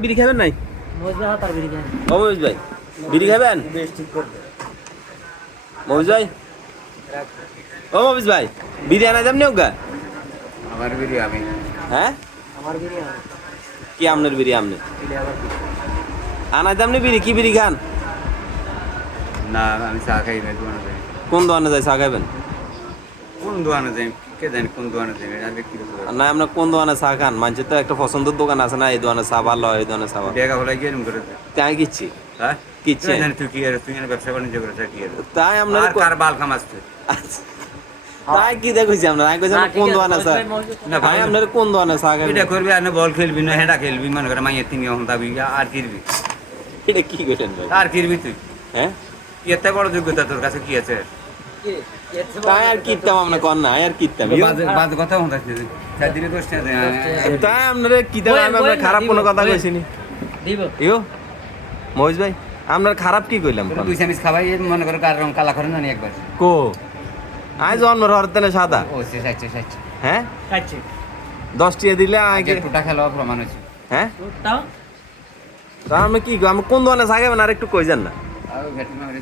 বিড়ি খাবেন নাই? ও মহিষ ভাই বিড়ি খাবেন? মহিষ ভাই, ও মহিষ ভাই বিড়ি আনা যাবনি ওগা? আমার বিড়ি আমি। হ্যাঁ কি আপনার বিড়ি আপনি আনা যাবনি? বিড়ি কি বিড়ি খান? না আমি চা খাই না দোকানে যাই। কোন দোকানে যাই চা খাবেন? কোন দোকানে যাই কে জানি কোন দোকানে যাই আমি কি করব। না আপনার কোন দোকানে চা খান? মানুষের তো একটা পছন্দের দোকান আছে না, এই দোকানে চা ভালো হয়, এই দোকানে চা ভালো। দেখা হলে গিয়ে করে দে। তাই কিচ্ছি হ্যাঁ কিচ্ছি জানি তুই কি আর তুই ব্যবসা বাণিজ্য করে কি আর তাই আপনার আর কার বাল কামাচ্ছে। তাই কি দেখছি আপনার আগে কোন দোকানে চা না ভাই আপনার কোন দোকানে চা খাবেন? এটা করবি আর বল খেলবি না হেডা খেলবি মনে করে মাইয়া তিনি এখন দাবি আর কিরবি এটা কি করেন ভাই? আর কিরবি তুই হ্যাঁ এত বড় যোগ্যতা তোর কাছে কি আছে? তাই আর কিতাম আমরা কর না আর কিতাম বাজে কথা হতে চারদিনে দোষটা তাই আপনার কিতাম আমি আপনার খারাপ কোনো কথা কইছিনি দিব ইয়ো মহিষ ভাই আপনার খারাপ কি কইলাম? দুই চামিচ খাবাই মনে করো কার রং কালা করে জানি একবার কো আজ জন্ম হরতেনে সাদা ও শেষ আছে হ্যাঁ খাচ্ছি 10 টিয়া দিলে আগে টুটা খেলা প্রমাণ হচ্ছে। হ্যাঁ তাও তা আমি কি আমি কোন দোকানে চা খাবেন আর একটু কই যান না। আর ঘাটি মারি